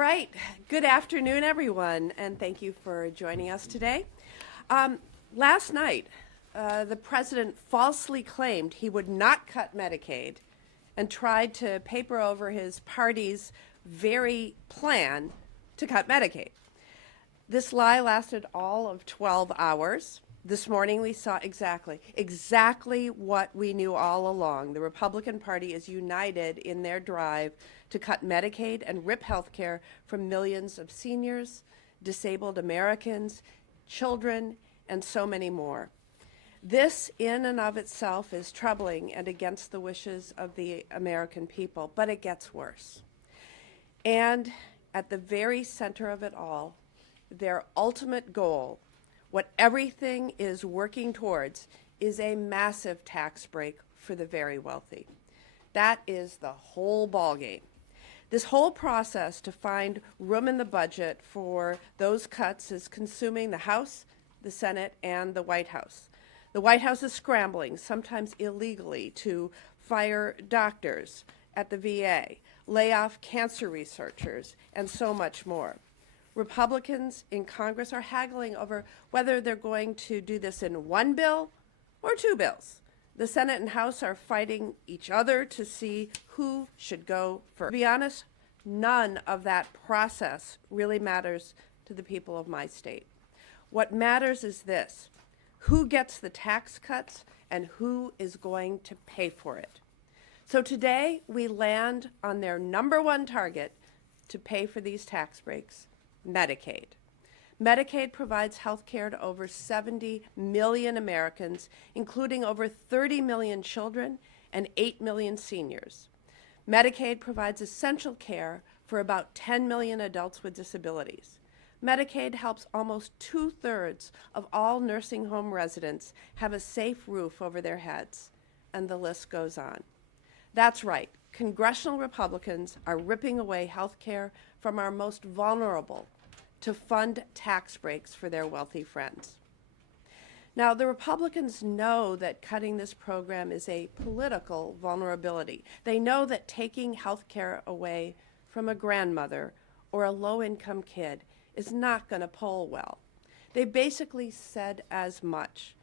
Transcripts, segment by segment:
right. Good afternoon, everyone, and thank you for joining us today. Last night, the president falsely claimed he would not cut Medicaid and tried to paper over his party's very plan to cut Medicaid. This lie lasted all of 12 hours. This morning we saw exactly what we knew all along. The Republican Party is united in their drive to cut Medicaid and rip health care from millions of seniors, disabled Americans, children, and so many more. This in and of itself is troubling and against the wishes of the American people, but it gets worse. And at the very center of it all, their ultimate goal, what everything is working towards, is a massive tax break for the very wealthy. That is the whole ballgame. This whole process to find room in the budget for those cuts is consuming the House, the Senate, and the White House. The White House is scrambling, sometimes illegally, to fire doctors at the VA, lay off cancer researchers, and so much more. Republicans in Congress are haggling over whether they're going to do this in one bill or two bills. The Senate and House are fighting each other to see who should go first. To be honest, none of that process really matters to the people of my state. What matters is this: who gets the tax cuts and who is going to pay for it. So today we land on their number one target to pay for these tax breaks: Medicaid. Medicaid provides health care to over 70 million Americans, including over 30 million children and 8 million seniors. Medicaid provides essential care for about 10 million adults with disabilities. Medicaid helps almost 2/3 of all nursing home residents have a safe roof over their heads, and the list goes on. That's right. Congressional Republicans are ripping away health care from our most vulnerable to fund tax breaks for their wealthy friends. Now, the Republicans know that cutting this program is a political vulnerability. They know that taking health care away from a grandmother or a low-income kid is not going to poll well. They basically said as much.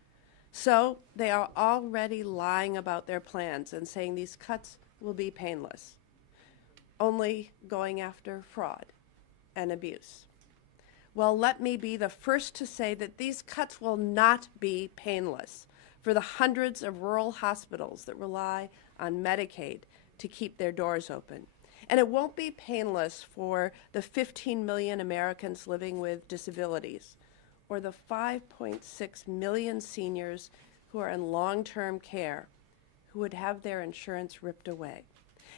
So they are already lying about their plans and saying these cuts will be painless, only going after fraud and abuse. Well, let me be the first to say that these cuts will not be painless for the hundreds of rural hospitals that rely on Medicaid to keep their doors open. And it won't be painless for the 15 million Americans living with disabilities, or the 5.6 million seniors who are in long-term care who would have their insurance ripped away.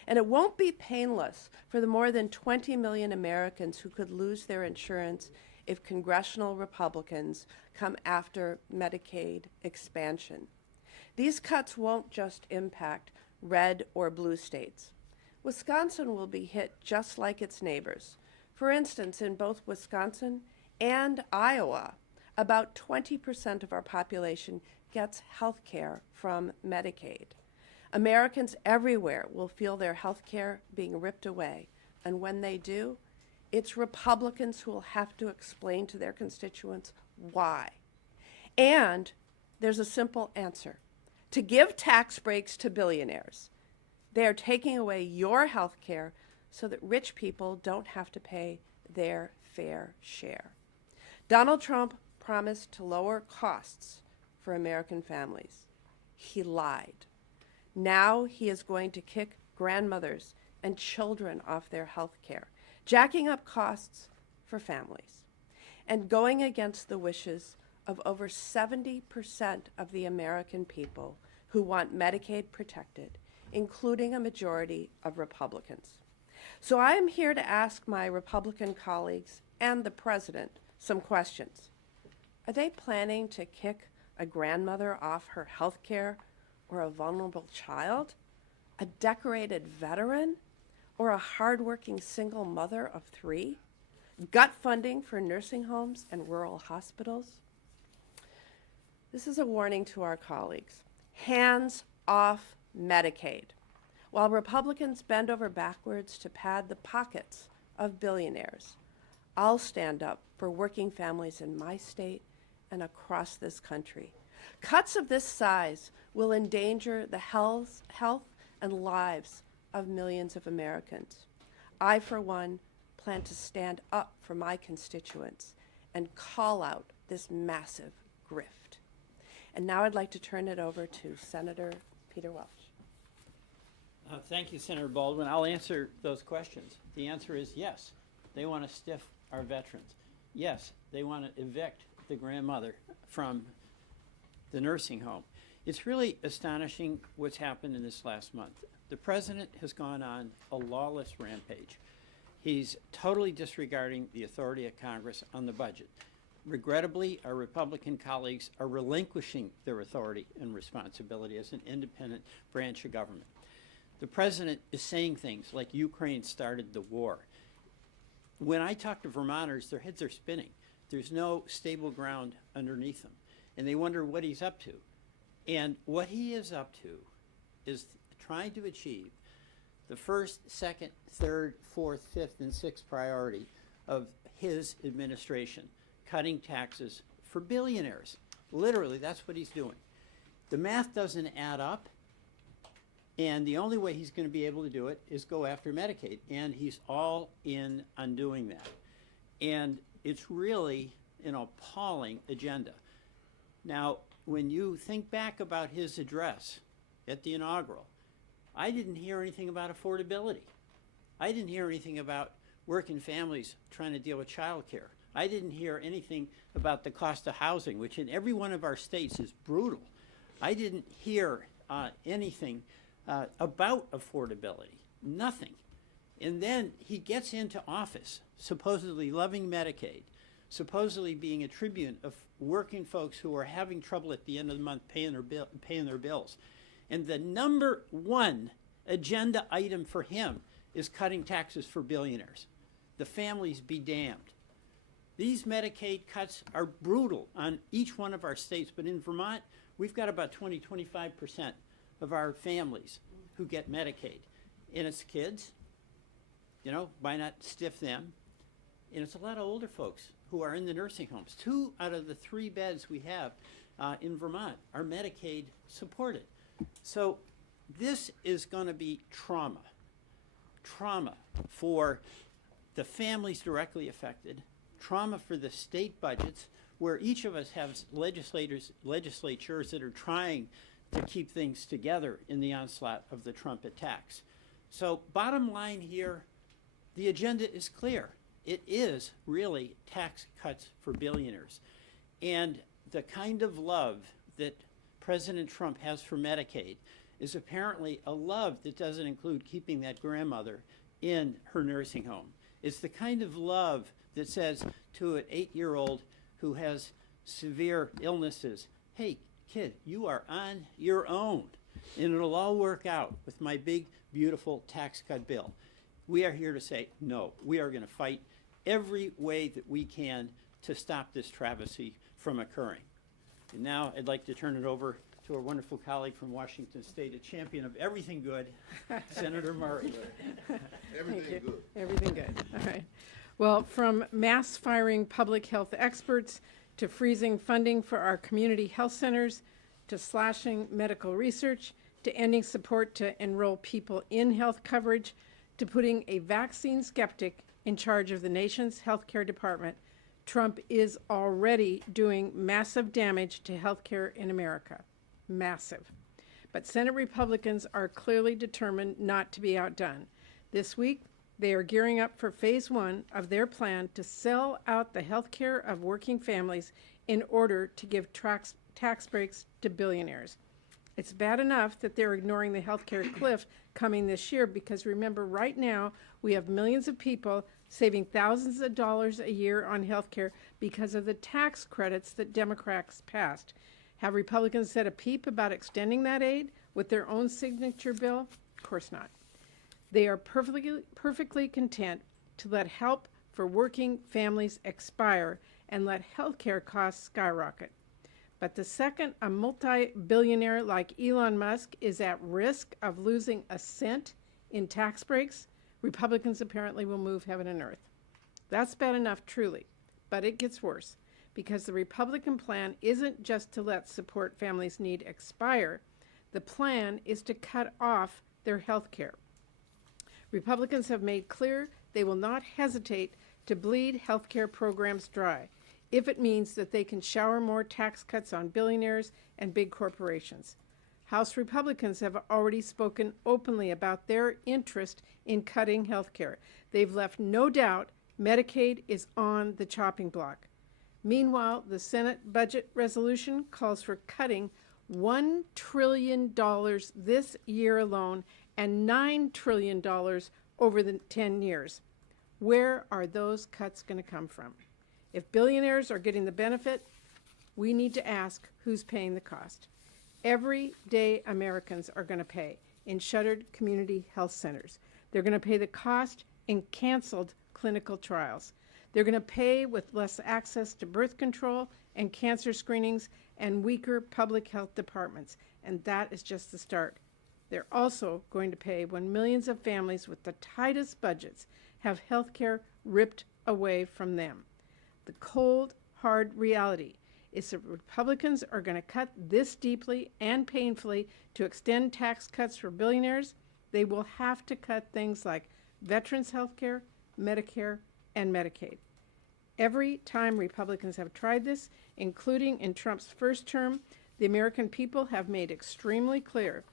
And it won't be painless for the more than 20 million Americans who could lose their insurance if congressional Republicans come after Medicaid expansion. These cuts won't just impact red or blue states. Wisconsin will be hit just like its neighbors. For instance, in both Wisconsin and Iowa, about 20% of our population gets health care from Medicaid. Americans everywhere will feel their health care being ripped away, and when they do, it's Republicans who will have to explain to their constituents why. And there's a simple answer: to give tax breaks to billionaires. They are taking away your health care so that rich people don't have to pay their fair share. Donald Trump promised to lower costs for American families. He lied. Now he is going to kick grandmothers and children off their health care, jacking up costs for families, and going against the wishes of over 70% of the American people who want Medicaid protected, including a majority of Republicans. So I am here to ask my Republican colleagues and the president some questions. Are they planning to kick a grandmother off her health care, or a vulnerable child, a decorated veteran, or a hardworking single mother of 3? Gut funding for nursing homes and rural hospitals? This is a warning to our colleagues. Hands off Medicaid. While Republicans bend over backwards to pad the pockets of billionaires. I'll stand up for working families in my state and across this country. Cuts of this size will endanger the health and lives of millions of Americans. I, for one, plan to stand up for my constituents and call out this massive grift. And now I'd like to turn it over to Senator Peter Welch. Thank you, Senator Baldwin. I'll answer those questions. The answer is yes. They want to stiff our veterans. Yes, they want to evict the grandmother from the nursing home. It's really astonishing what's happened in this last month. The president has gone on a lawless rampage. He's totally disregarding the authority of Congress on the budget. Regrettably, our Republican colleagues are relinquishing their authority and responsibility as an independent branch of government. The president is saying things like Ukraine started the war. When I talk to Vermonters, their heads are spinning. There's no stable ground underneath them, and they wonder what he's up to. And what he is up to is trying to achieve the first, second, third, fourth, fifth, and sixth priority of his administration, cutting taxes for billionaires. Literally, that's what he's doing. The math doesn't add up, and the only way he's going to be able to do it is go after Medicaid, and he's all in on doing that. And it's really an appalling agenda. Now, when you think back about his address at the inaugural, I didn't hear anything about affordability. I didn't hear anything about working families trying to deal with child care. I didn't hear anything about the cost of housing, which in every one of our states is brutal. I didn't hear anything about affordability, nothing. And then he gets into office, supposedly loving Medicaid, supposedly being a tribune of working folks who are having trouble at the end of the month paying their bills. And the number one agenda item for him is cutting taxes for billionaires. The families be damned. These Medicaid cuts are brutal on each one of our states, but in Vermont, we've got about 25% of our families who get Medicaid. And it's kids, you know, why not stiff them? And it's a lot of older folks who are in the nursing homes. 2 out of the 3 beds we have in Vermont are Medicaid supported. So this is going to be trauma for the families directly affected, trauma for the state budgets, where each of us has legislatures that are trying to keep things together in the onslaught of the Trump attacks. So bottom line here, the agenda is clear. It is really tax cuts for billionaires. And the kind of love that President Trump has for Medicaid is apparently a love that doesn't include keeping that grandmother in her nursing home. It's the kind of love that says to an 8-year-old who has severe illnesses, hey, kid, you are on your own, and it'll all work out with my big, beautiful tax cut bill. We are here to say, no, we are going to fight every way that we can to stop this travesty from occurring. And now I'd like to turn it over to our wonderful colleague from Washington State, a champion of everything good, Senator Murray. Everything good. Everything good. All right. Well, from mass firing public health experts to freezing funding for our community health centers to slashing medical research to ending support to enroll people in health coverage to putting a vaccine skeptic in charge of the nation's healthcare department, Trump is already doing massive damage to healthcare in America. Massive. But Senate Republicans are clearly determined not to be outdone. This week, they are gearing up for phase 1 of their plan to sell out the healthcare of working families in order to give tax breaks to billionaires. It's bad enough that they're ignoring the healthcare cliff coming this year because remember, right now, we have millions of people saving thousands of dollars a year on healthcare because of the tax credits that Democrats passed. Have Republicans said a peep about extending that aid with their own signature bill? Of course not. They are perfectly content to let help for working families expire and let healthcare costs skyrocket. But the second a multi-billionaire like Elon Musk is at risk of losing a cent in tax breaks, Republicans apparently will move heaven and earth. That's bad enough, truly, but it gets worse because the Republican plan isn't just to let support families need expire. The plan is to cut off their health care. Republicans have made clear they will not hesitate to bleed health care programs dry if it means that they can shower more tax cuts on billionaires and big corporations. House Republicans have already spoken openly about their interest in cutting health care. They've left no doubt Medicaid is on the chopping block. Meanwhile, the Senate budget resolution calls for cutting $1 trillion this year alone and $9 trillion over the 10 years. Where are those cuts going to come from? If billionaires are getting the benefit, we need to ask who's paying the cost. Everyday Americans are going to pay in shuttered community health centers. They're going to pay the cost in canceled clinical trials. They're going to pay with less access to birth control and cancer screenings and weaker public health departments. And that is just the start. They're also going to pay when millions of families with the tightest budgets have health care ripped away from them. The cold, hard reality is that Republicans are going to cut this deeply and painfully to extend tax cuts for billionaires. They will have to cut things like veterans' health care, Medicare, and Medicaid. Every time Republicans have tried this, including in Trump's first term, the American people have made extremely clear,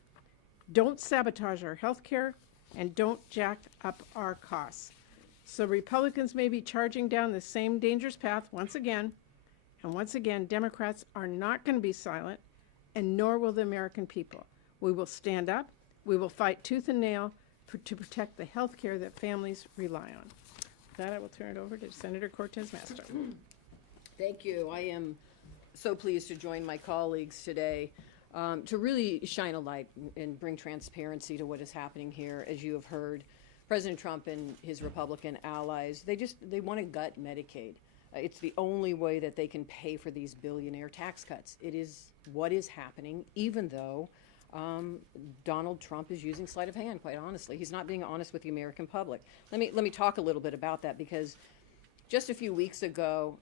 don't sabotage our health care and don't jack up our costs. So Republicans may be charging down the same dangerous path once again, and once again, Democrats are not going to be silent, and nor will the American people. We will stand up, we will fight tooth and nail to protect the health care that families rely on. With that, I will turn it over to Senator Cortez Masto. Thank you. I am so pleased to join my colleagues today to really shine a light and bring transparency to what is happening here. As you have heard, President Trump and his Republican allies, they want to gut Medicaid. It's the only way that they can pay for these billionaire tax cuts. It is what is happening, even though Donald Trump is using sleight of hand, quite honestly. He's not being honest with the American public. Let me talk a little bit about that, because just a few weeks ago,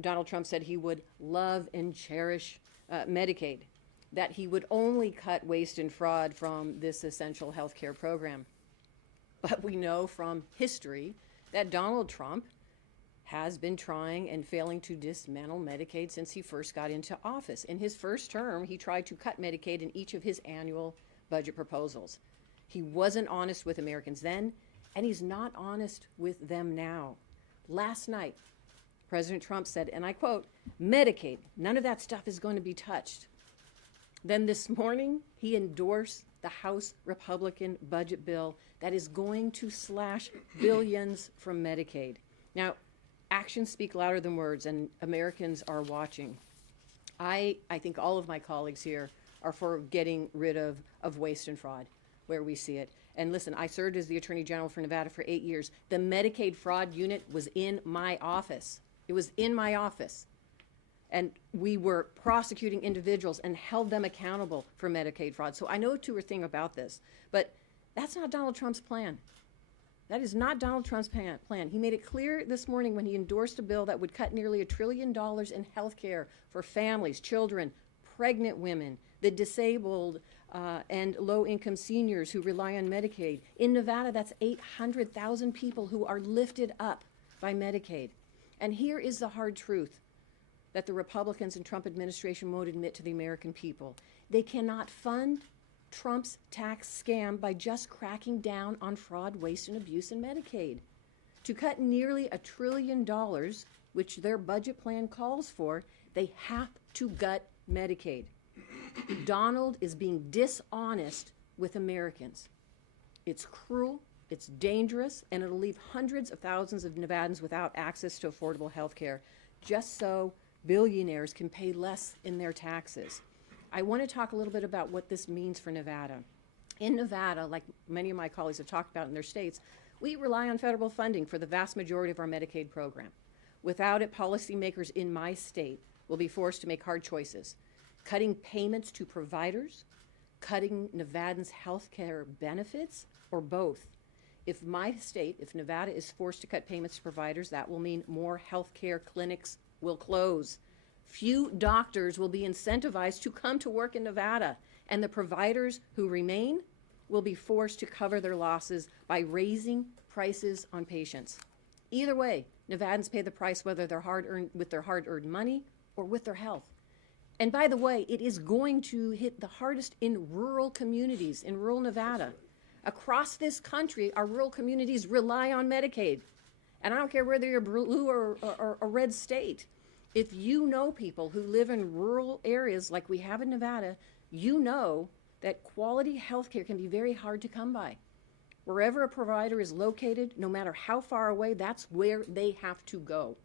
Donald Trump said he would love and cherish Medicaid, that he would only cut waste and fraud from this essential health care program. But we know from history that Donald Trump has been trying and failing to dismantle Medicaid since he first got into office. In his first term, he tried to cut Medicaid in each of his annual budget proposals. He wasn't honest with Americans then, and he's not honest with them now. Last night, President Trump said, and I quote, "Medicaid, none of that stuff is going to be touched." Then this morning, he endorsed the House Republican budget bill that is going to slash billions from Medicaid. Now, actions speak louder than words, and Americans are watching. I think all of my colleagues here are for getting rid of waste and fraud where we see it. And listen, I served as the Attorney General for Nevada for 8 years. The Medicaid fraud unit was in my office. It was in my office. And we were prosecuting individuals and held them accountable for Medicaid fraud. So I know two or thing about this, but that's not Donald Trump's plan. That is not Donald Trump's plan. He made it clear this morning when he endorsed a bill that would cut nearly $1 trillion in health care for families, children, pregnant women, the disabled, and low-income seniors who rely on Medicaid. In Nevada, that's 800,000 people who are lifted up by Medicaid. And here is the hard truth that the Republicans and Trump administration won't admit to the American people. They cannot fund Trump's tax scam by just cracking down on fraud, waste, and abuse in Medicaid. To cut nearly $1 trillion, which their budget plan calls for, they have to gut Medicaid. Donald is being dishonest with Americans. It's cruel, it's dangerous, and it'll leave hundreds of thousands of Nevadans without access to affordable health care, just so billionaires can pay less in their taxes. I want to talk a little bit about what this means for Nevada. In Nevada, like many of my colleagues have talked about in their states, we rely on federal funding for the vast majority of our Medicaid program. Without it, policymakers in my state will be forced to make hard choices, cutting payments to providers, cutting Nevadans' health care benefits, or both. if my state, if Nevada is forced to cut payments to providers, that will mean more healthcare clinics will close. Few doctors will be incentivized to come to work in Nevada, and the providers who remain will be forced to cover their losses by raising prices on patients. Either way, Nevadans pay the price whether they're with their hard-earned money or with their health. And by the way, it is going to hit the hardest in rural communities, in rural Nevada. Across this country, our rural communities rely on Medicaid. And I don't care whether you're blue or a red state. If you know people who live in rural areas like we have in Nevada, you know that quality health care can be very hard to come by. Wherever a provider is located, no matter how far away, that's where they have to go.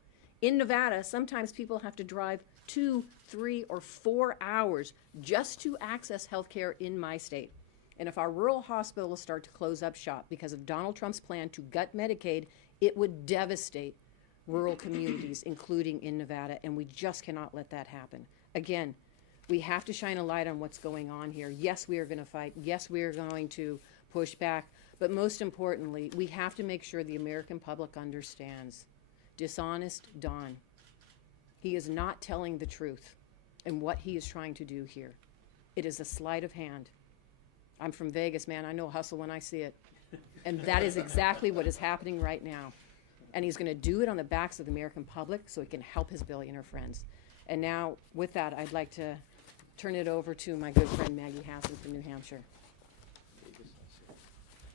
In Nevada, sometimes people have to drive 2, 3, or 4 hours just to access health care in my state. And if our rural hospitals start to close up shop because of Donald Trump's plan to gut Medicaid, it would devastate rural communities, including in Nevada, and we just cannot let that happen. Again, we have to shine a light on what's going on here. Yes, we are going to fight. Yes, we are going to push back. But most importantly, we have to make sure the American public understands. Dishonest Don. He is not telling the truth in what he is trying to do here. It is a sleight of hand. I'm from Vegas, man. I know hustle when I see it. And that is exactly what is happening right now. And he's going to do it on the backs of the American public so he can help his billionaire friends. And now, with that, I'd like to turn it over to my good friend Maggie Hassan from New Hampshire.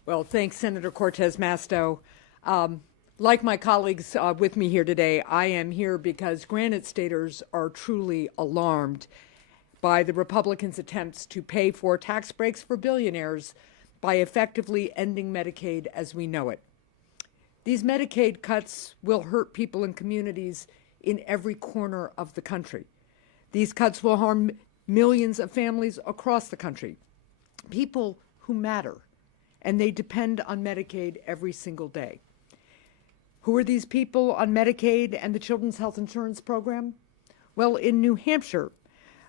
Well, thanks, Senator Cortez Masto. Like my colleagues with me here today, I am here because Granite Staters are truly alarmed by the Republicans' attempts to pay for tax breaks for billionaires by effectively ending Medicaid as we know it. These Medicaid cuts will hurt people in communities in every corner of the country. These cuts will harm millions of families across the country, people who matter, and they depend on Medicaid every single day. Who are these people on Medicaid and the Children's Health Insurance Program? Well, in New Hampshire,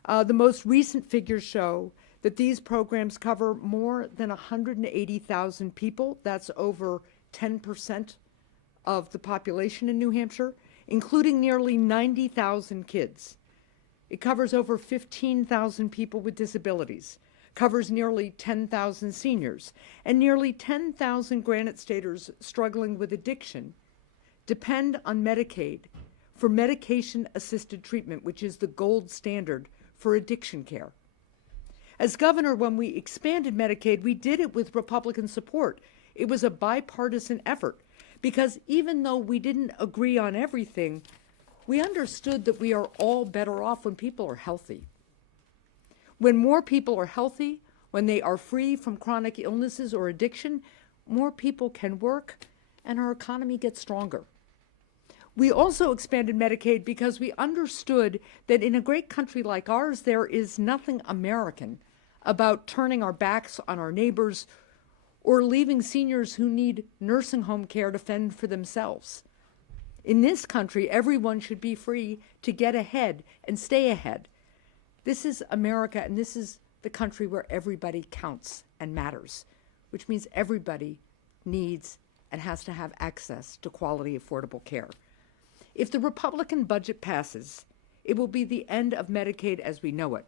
the most recent figures show that these programs cover more than 180,000 people. That's over 10% of the population in New Hampshire, including nearly 90,000 kids. It covers over 15,000 people with disabilities, covers nearly 10,000 seniors, and nearly 10,000 Granite Staters struggling with addiction depend on Medicaid for medication-assisted treatment, which is the gold standard for addiction care. As governor, when we expanded Medicaid, we did it with Republican support. It was a bipartisan effort because even though we didn't agree on everything, we understood that we are all better off when people are healthy. When more people are healthy, when they are free from chronic illnesses or addiction, more people can work and our economy gets stronger. We also expanded Medicaid because we understood that in a great country like ours, there is nothing American about turning our backs on our neighbors or leaving seniors who need nursing home care to fend for themselves. In this country, everyone should be free to get ahead and stay ahead. This is America, and this is the country where everybody counts and matters, which means everybody needs and has to have access to quality, affordable care. If the Republican budget passes, it will be the end of Medicaid as we know it.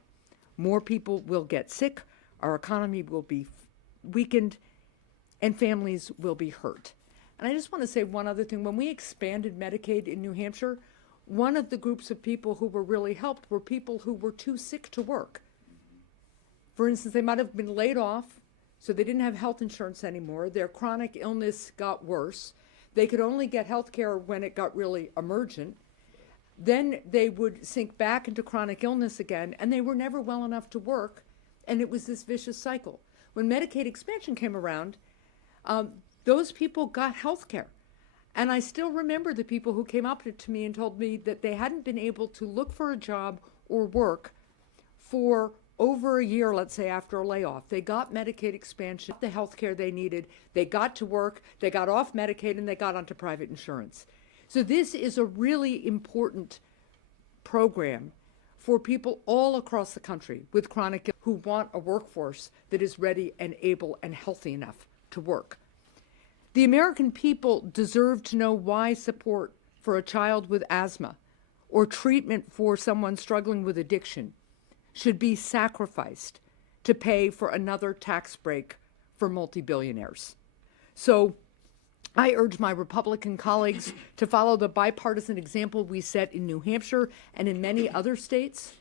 More people will get sick, our economy will be weakened, and families will be hurt. And I just want to say one other thing. When we expanded Medicaid in New Hampshire, one of the groups of people who were really helped were people who were too sick to work. For instance, they might have been laid off, so they didn't have health insurance anymore. Their chronic illness got worse. They could only get health care when it got really emergent. Then they would sink back into chronic illness again, and they were never well enough to work, and it was this vicious cycle. When Medicaid expansion came around, those people got health care. And I still remember the people who came up to me and told me that they hadn't been able to look for a job or work for over a year, let's say, after a layoff. They got Medicaid expansion, the health care they needed, they got to work, they got off Medicaid, and they got onto private insurance. So this is a really important program for people all across the country with chronic who want a workforce that is ready and able and healthy enough to work. The American people deserve to know why support for a child with asthma or treatment for someone struggling with addiction should be sacrificed to pay for another tax break for multi-billionaires. So I urge my Republican colleagues to follow the bipartisan example we set in New Hampshire and in many other states.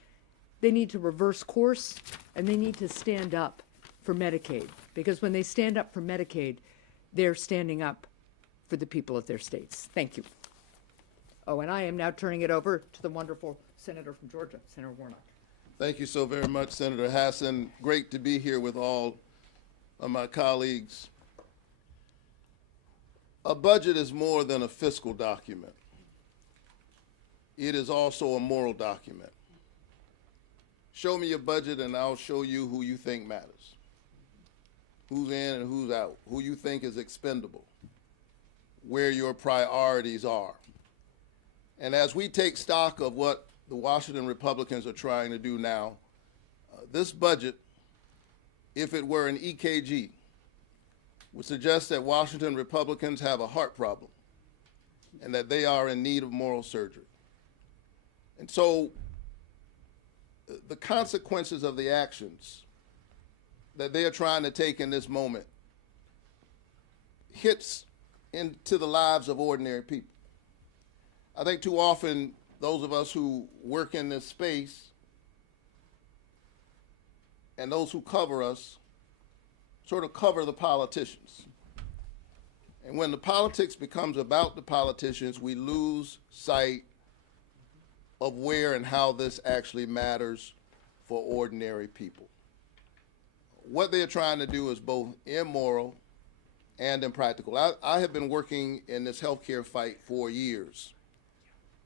They need to reverse course, and they need to stand up for Medicaid, because when they stand up for Medicaid, they're standing up for the people of their states. Thank you. Oh, and I am now turning it over to the wonderful senator from Georgia, Senator Warnock. Thank you so very much, Senator Hassan. Great to be here with all of my colleagues. A budget is more than a fiscal document. It is also a moral document. Show me your budget and I'll show you who you think matters. Who's in and who's out, who you think is expendable, where your priorities are. And as we take stock of what the Washington Republicans are trying to do now, this budget, if it were an EKG, would suggest that Washington Republicans have a heart problem and that they are in need of moral surgery. And so the consequences of the actions that they are trying to take in this moment hits into the lives of ordinary people. I think too often those of us who work in this space and those who cover us sort of cover the politicians. And when the politics becomes about the politicians, we lose sight of where and how this actually matters for ordinary people. What they're trying to do is both immoral and impractical. I have been working in this healthcare fight for years,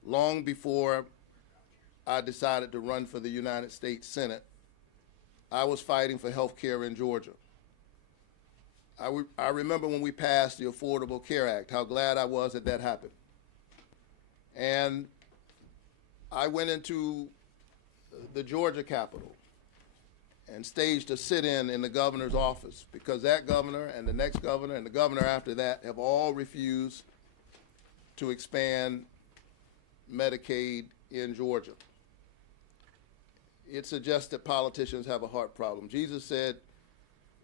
long before I decided to run for the United States Senate. I was fighting for healthcare in Georgia. I remember when we passed the Affordable Care Act, how glad I was that that happened. And I went into the Georgia Capitol and staged a sit-in in the governor's office, because that governor and the next governor and the governor after that have all refused to expand Medicaid in Georgia. It suggests that politicians have a heart problem. Jesus said,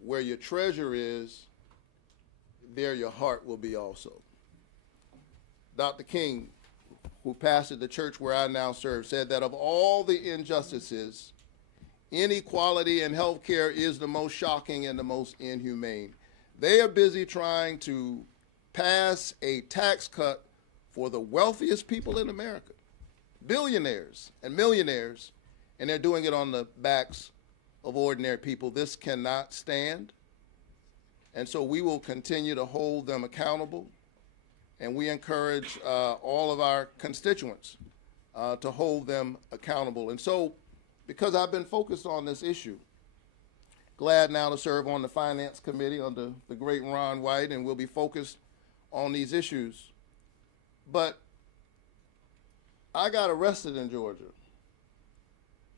where your treasure is, there your heart will be also. Dr. King, who pastored the church where I now serve, said that of all the injustices, inequality in health care is the most shocking and the most inhumane. They are busy trying to pass a tax cut for the wealthiest people in America, billionaires and millionaires, and they're doing it on the backs of ordinary people. This cannot stand. And so we will continue to hold them accountable, and we encourage all of our constituents to hold them accountable. And so, because I've been focused on this issue, glad now to serve on the Finance Committee under the great Ron White, and we'll be focused on these issues. But I got arrested in Georgia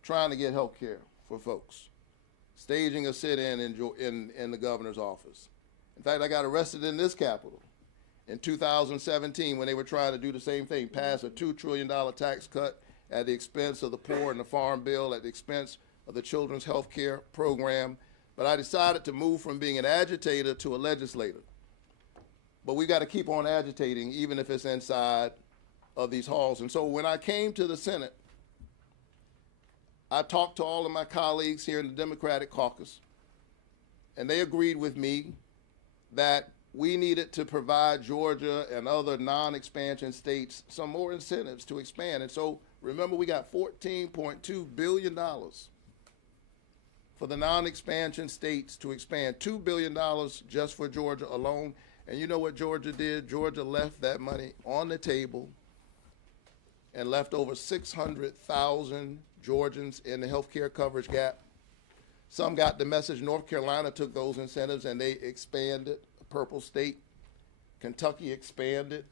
trying to get health care for folks, staging a sit-in in the governor's office. In fact, I got arrested in this Capitol in 2017 when they were trying to do the same thing, pass a $2 trillion tax cut at the expense of the poor and the farm bill, at the expense of the children's health care program. But I decided to move from being an agitator to a legislator. But we got to keep on agitating, even if it's inside of these halls. And so when I came to the Senate, I talked to all of my colleagues here in the Democratic caucus, and they agreed with me that we needed to provide Georgia and other non-expansion states some more incentives to expand. And so remember, we got $14.2 billion for the non-expansion states to expand, $2 billion just for Georgia alone. And you know what Georgia did? Georgia left that money on the table and left over 600,000 Georgians in the health care coverage gap. Some got the message. North Carolina took those incentives and they expanded, a purple state. Kentucky expanded.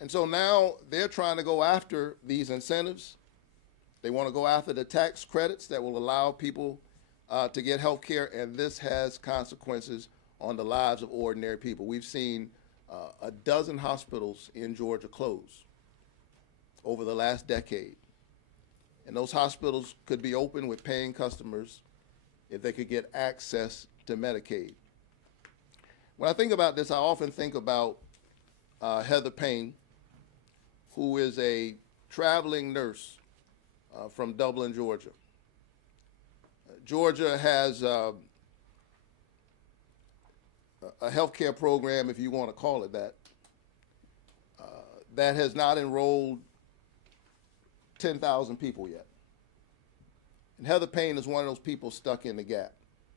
And so now they're trying to go after these incentives. They want to go after the tax credits that will allow people to get health care, and this has consequences on the lives of ordinary people. We've seen a dozen hospitals in Georgia close over the last decade. And those hospitals could be open with paying customers if they could get access to Medicaid. When I think about this, I often think about Heather Payne, who is a traveling nurse from Dublin, Georgia. Georgia has a healthcare program, if you want to call it that, that has not enrolled 10,000 people yet. And Heather Payne is one of those people stuck in the gap.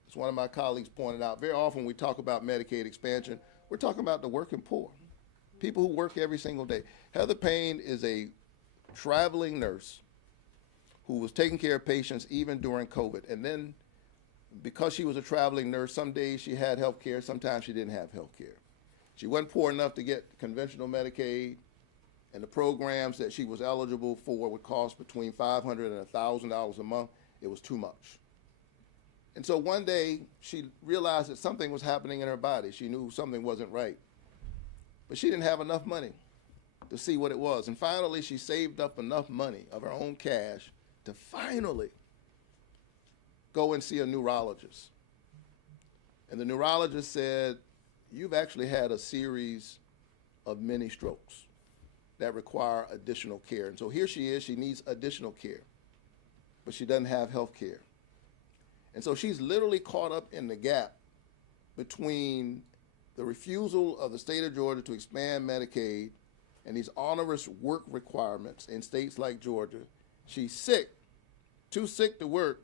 As one of my colleagues pointed out, very often we talk about Medicaid expansion, we're talking about the working poor, people who work every single day. Heather Payne is a traveling nurse who was taking care of patients even during COVID. And then because she was a traveling nurse, some days she had health care, sometimes she didn't have health care. She wasn't poor enough to get conventional Medicaid, and the programs that she was eligible for would cost between $500 and $1,000 a month. It was too much. And so one day she realized that something was happening in her body. She knew something wasn't right, but she didn't have enough money to see what it was. And finally she saved up enough money of her own cash to finally go and see a neurologist. And the neurologist said, you've actually had a series of mini strokes that require additional care. And so here she is, she needs additional care, but she doesn't have health care. And so she's literally caught up in the gap between the refusal of the state of Georgia to expand Medicaid and these onerous work requirements in states like Georgia. She's sick, too sick to work,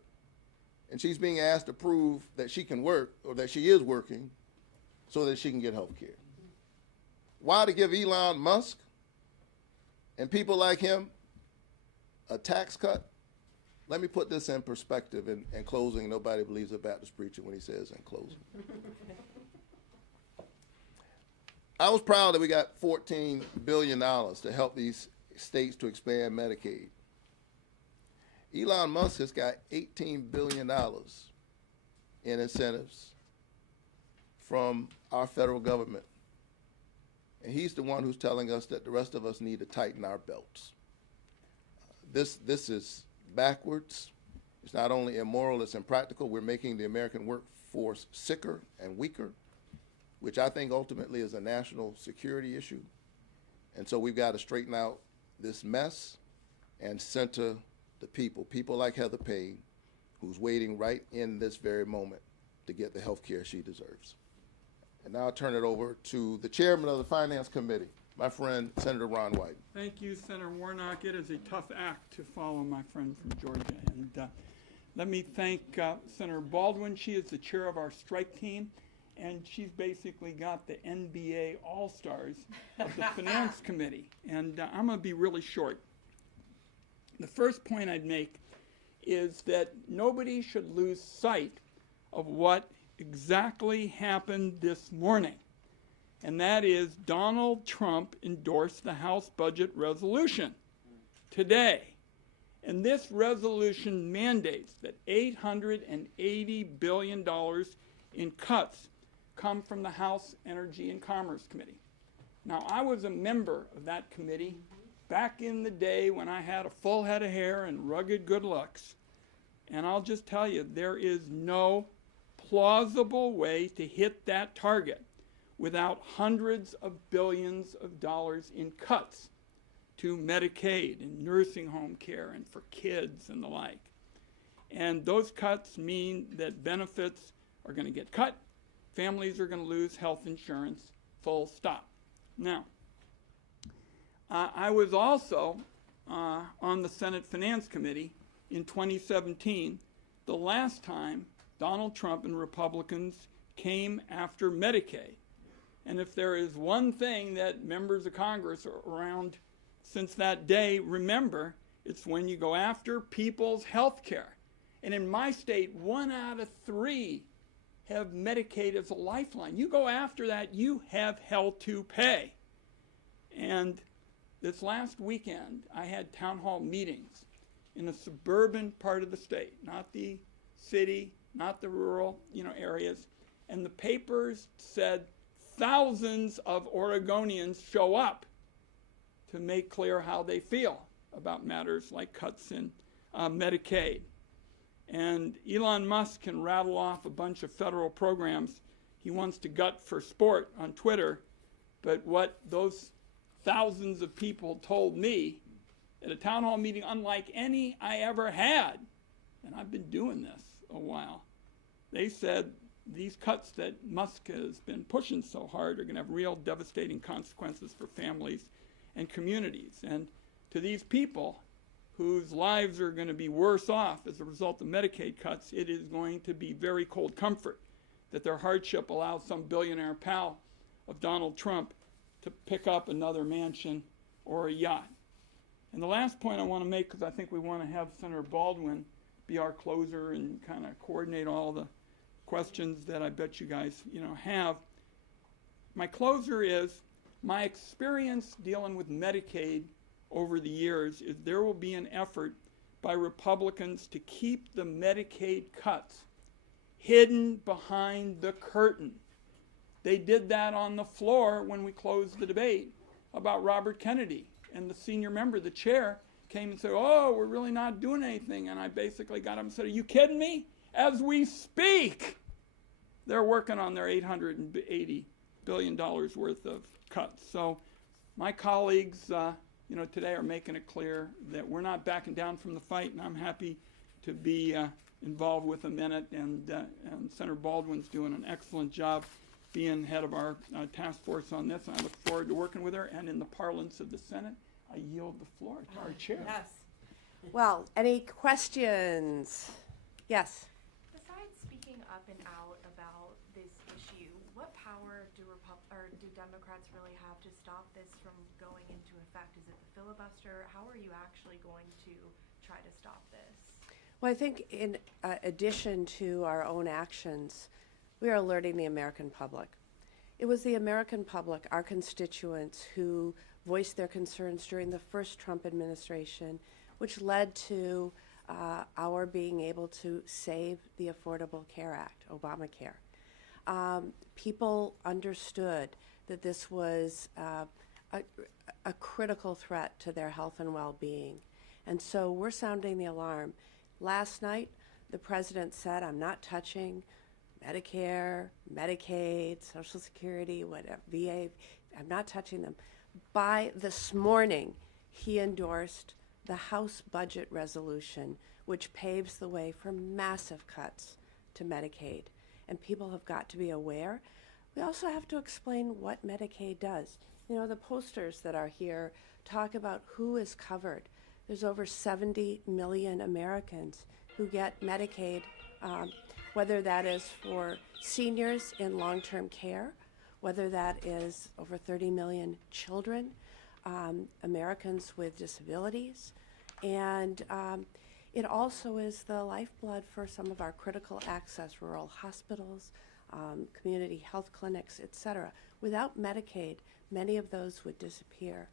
and she's being asked to prove that she can work or that she is working so that she can get health care. Why to give Elon Musk and people like him a tax cut? Let me put this in perspective in closing. Nobody believes a Baptist preacher when he says in closing. I was proud that we got $14 billion to help these states to expand Medicaid. Elon Musk has got $18 billion in incentives from our federal government. And he's the one who's telling us that the rest of us need to tighten our belts. This is backwards. It's not only immoral, it's impractical. We're making the American workforce sicker and weaker, which I think ultimately is a national security issue. And so we've got to straighten out this mess and center the people like Heather Payne, who's waiting right in this very moment to get the health care she deserves. And now I'll turn it over to the chairman of the Finance Committee, my friend, Senator Ron Wyden. Thank you, Senator Warnock. It is a tough act to follow my friend from Georgia. And let me thank Senator Baldwin. She is the chair of our strike team, and she's basically got the NBA All-Stars of the Finance Committee. And I'm going to be really short. The first point I'd make is that nobody should lose sight of what exactly happened this morning. And that is Donald Trump endorsed the House budget resolution today. And this resolution mandates that $880 billion in cuts come from the House Energy and Commerce Committee. Now, I was a member of that committee back in the day when I had a full head of hair and rugged good looks. And I'll just tell you, there is no plausible way to hit that target without hundreds of billions of dollars in cuts to Medicaid and nursing home care and for kids and the like. And those cuts mean that benefits are going to get cut, families are going to lose health insurance, full stop. Now, I was also on the Senate Finance Committee in 2017, the last time Donald Trump and Republicans came after Medicaid. And if there is one thing that members of Congress around since that day remember, it's when you go after people's health care. And in my state, 1 out of 3 have Medicaid as a lifeline. You go after that, you have hell to pay. And this last weekend, I had town hall meetings in a suburban part of the state, not the city, not the rural areas. and the papers said thousands of Oregonians show up to make clear how they feel about matters like cuts in Medicaid. And Elon Musk can rattle off a bunch of federal programs he wants to gut for sport on Twitter, but what those thousands of people told me at a town hall meeting unlike any I ever had, and I've been doing this a while, they said these cuts that Musk has been pushing so hard are going to have real devastating consequences for families and communities. And to these people whose lives are going to be worse off as a result of Medicaid cuts, it is going to be very cold comfort that their hardship allows some billionaire pal of Donald Trump to pick up another mansion or a yacht. And the last point I want to make, because I think we want to have Senator Baldwin be our closer and kind of coordinate all the questions that I bet you guys have. My closer is my experience dealing with Medicaid over the years is there will be an effort by Republicans to keep the Medicaid cuts hidden behind the curtain. They did that on the floor when we closed the debate about Robert Kennedy. And the senior member, the chair, came and said, oh, we're really not doing anything. And I basically got up and said, are you kidding me? As we speak, they're working on their $880 billion worth of cuts. So my colleagues today are making it clear that we're not backing down from the fight, and I'm happy to be involved with them in it. And Senator Baldwin's doing an excellent job being head of our task force on this, and I look forward to working with her. And in the parlance of the Senate, I yield the floor to our chair. Yes. Well, any questions? Yes. Besides speaking up and out about this issue, what power do Democrats really have to stop this from going into effect? Is it the filibuster? How are you actually going to try to stop this? Well, I think in addition to our own actions, we are alerting the American public. It was the American public, our constituents, who voiced their concerns during the first Trump administration, which led to our being able to save the Affordable Care Act, Obamacare. People understood that this was a critical threat to their health and well-being. And so we're sounding the alarm. Last night, the president said, I'm not touching Medicare, Medicaid, Social Security, whatever, VA, I'm not touching them. By this morning, he endorsed the House budget resolution, which paves the way for massive cuts to Medicaid. And people have got to be aware. We also have to explain what Medicaid does. The posters that are here talk about who is covered. There's over 70 million Americans who get Medicaid, whether that is for seniors in long-term care, whether that is over 30 million children, Americans with disabilities, and it also is the lifeblood for some of our critical access rural hospitals, community health clinics, etc. Without Medicaid, many of those would disappear.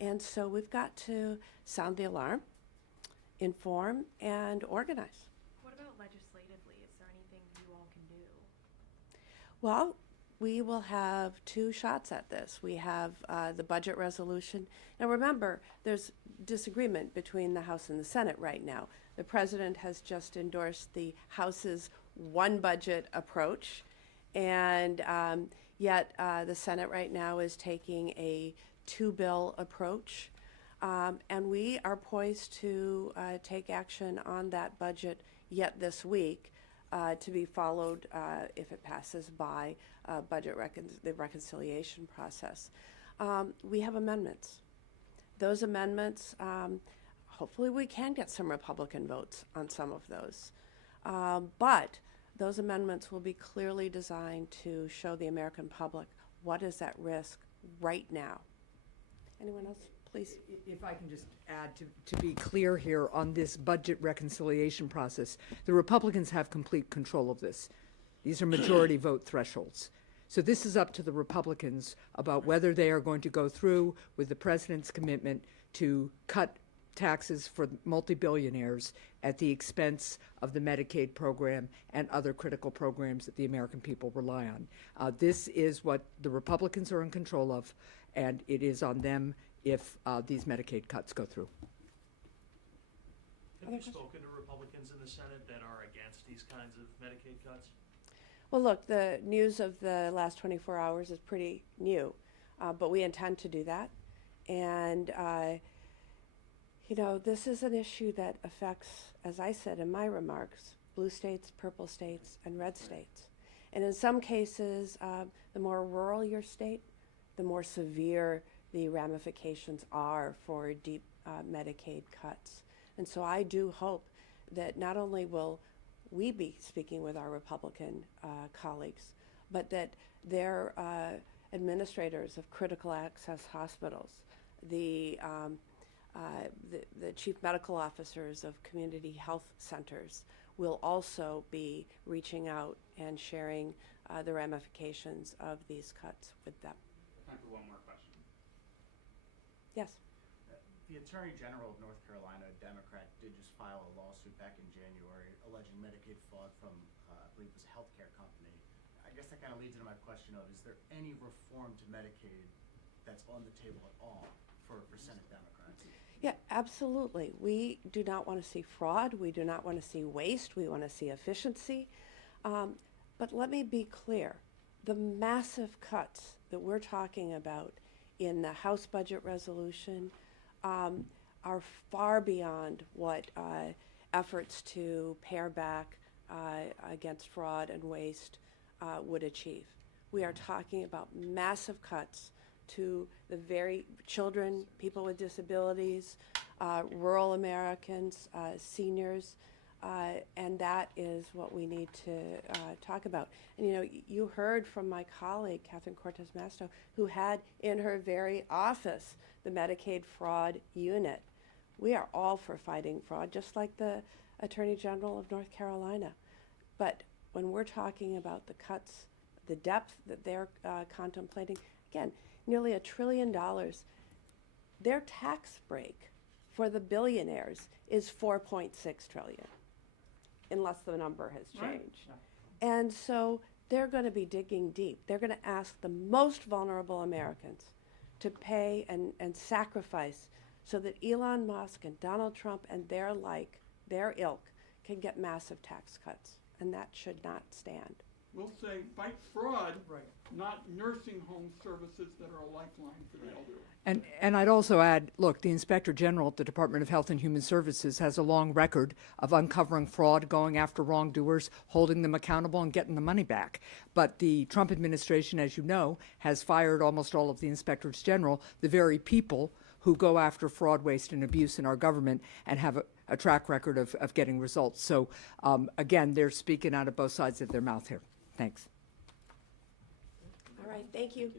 And so we've got to sound the alarm, inform, and organize. What about legislatively? Is there anything you all can do? Well, we will have two shots at this. We have the budget resolution. Now remember, there's disagreement between the House and the Senate right now. The president has just endorsed the House's one budget approach, and yet the Senate right now is taking a two-bill approach. And we are poised to take action on that budget yet this week, to be followed, if it passes, by the reconciliation process. We have amendments. Those amendments, hopefully we can get some Republican votes on some of those. But those amendments will be clearly designed to show the American public what is at risk right now. Anyone else, please? If I can just add to be clear here on this budget reconciliation process, the Republicans have complete control of this. These are majority vote thresholds. So this is up to the Republicans about whether they are going to go through with the president's commitment to cut taxes for multi-billionaires at the expense of the Medicaid program and other critical programs that the American people rely on. This is what the Republicans are in control of, and it is on them if these Medicaid cuts go through. Have you spoken to Republicans in the Senate that are against these kinds of Medicaid cuts? Well, look, the news of the last 24 hours is pretty new, but we intend to do that. And, you know, this is an issue that affects, as I said in my remarks, blue states, purple states, and red states. And in some cases, the more rural your state, the more severe the ramifications are for deep Medicaid cuts. And so I do hope that not only will we be speaking with our Republican colleagues, but that their administrators of critical access hospitals, the chief medical officers of community health centers will also be reaching out and sharing the ramifications of these cuts with them. Time for one more question. Yes. The Attorney General of North Carolina, a Democrat, did just file a lawsuit back in January alleging Medicaid fraud from, I believe it was a healthcare company. I guess that kind of leads into my question of, is there any reform to Medicaid that's on the table at all for Senate Democrats? Yeah, absolutely. We do not want to see fraud. We do not want to see waste. We want to see efficiency. But let me be clear. The massive cuts that we're talking about in the House budget resolution are far beyond what efforts to pare back against fraud and waste would achieve. We are talking about massive cuts to the very children, people with disabilities, rural Americans, seniors, and that is what we need to talk about. And you know, you heard from my colleague, Catherine Cortez Masto, who had in her very office the Medicaid fraud unit. We are all for fighting fraud, just like the Attorney General of North Carolina. But when we're talking about the cuts, the depth that they're contemplating, again, nearly $1 trillion, their tax break for the billionaires is $4.6 trillion, unless the number has changed. And so they're going to be digging deep. They're going to ask the most vulnerable Americans to pay and sacrifice so that Elon Musk and Donald Trump and their ilk, can get massive tax cuts. And that should not stand. We'll say fight fraud, not nursing home services that are a lifeline for the elderly. And I'd also add, look, the Inspector General at the Department of Health and Human Services has a long record of uncovering fraud, going after wrongdoers, holding them accountable, and getting the money back. But the Trump administration, as you know, has fired almost all of the Inspectors General, the very people who go after fraud, waste, and abuse in our government and have a track record of getting results. So, again, they're speaking out of both sides of their mouth here. Thanks. All right, thank you.